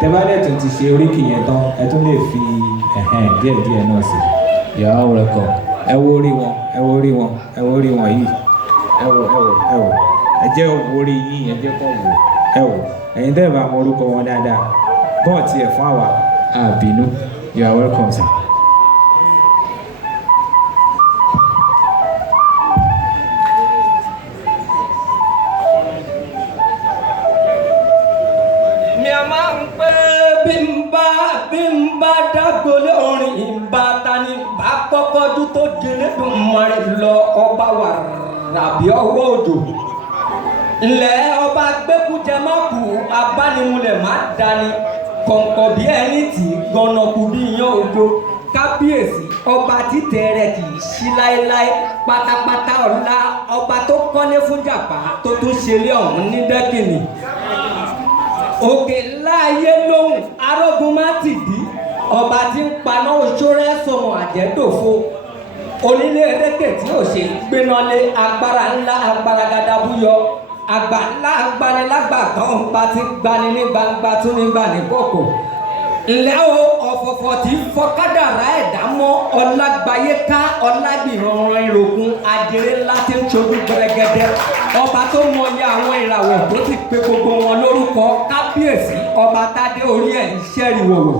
tẹ́ bá dẹ̀ tún ti ṣe oríkì yẹn tán ẹ tún lè fi díẹ̀ náà sí. You are welcome. Ẹ wo orí wọn, ẹ wo orí wọn, ẹ wo orí wọn yìí. Ẹ wò ẹ jẹ́ wo orí yìí, ẹ jẹ́ kọ́ wò. Ẹ wò ẹ̀yin tẹ́ bá mọ orúkọ wọn dáadáa bọ́ọ̀ tiẹ̀ fún àwa àbínú. You are welcome sir. Mi a máa ń pẹ́ bí n bá dágbólé orin ìbáta ni bá kọ́kọ́ dún tó jẹlé dùn mọ́rẹ́ lọ ọba wà ràbí ọwọ́ òjò. Ilẹ̀ ọba gbẹ́kújẹ má kú abánimúlẹ̀ má dání kọ̀ǹkọ̀ bí ẹni tí gbọ́nà kú bí yan òjò. Kábíyèsí ọba títẹ̀ rẹ̀ kì í ṣí láéláé pátápátá ọ̀la ọba tó kọ́lé fún jàpá tó tún ṣeré ọ̀hún ní dẹ́kìnì. Òkè láàyè lóhùn arógun má ti dí ọba tí ń paná oṣó rẹ̀ sọmọ àjẹ́dòfo onílé erékè tí ò ṣe gbénálé agbára ńlá agbára gàdàbúyọ àgbà ńlá agbanilágbà kan bá ti gbani ní gbangba tún ní gbani kọ̀kọ̀. Ǹlẹ́ o ọ̀fọ̀fọ̀ tí fọkádàrá ẹ̀dá mọ́ ọlágbáyé ká ọlágbìrànràn ìrògùn adìrẹ ńlá tí ń ṣojú gbẹrẹgẹdẹ ọba tó mọyì àwọn ìràwọ̀ tó ti pe gbogbo wọn lórúkọ kábíyèsí ọba tádé orí ẹ̀ ń ṣẹ́rìwòwò.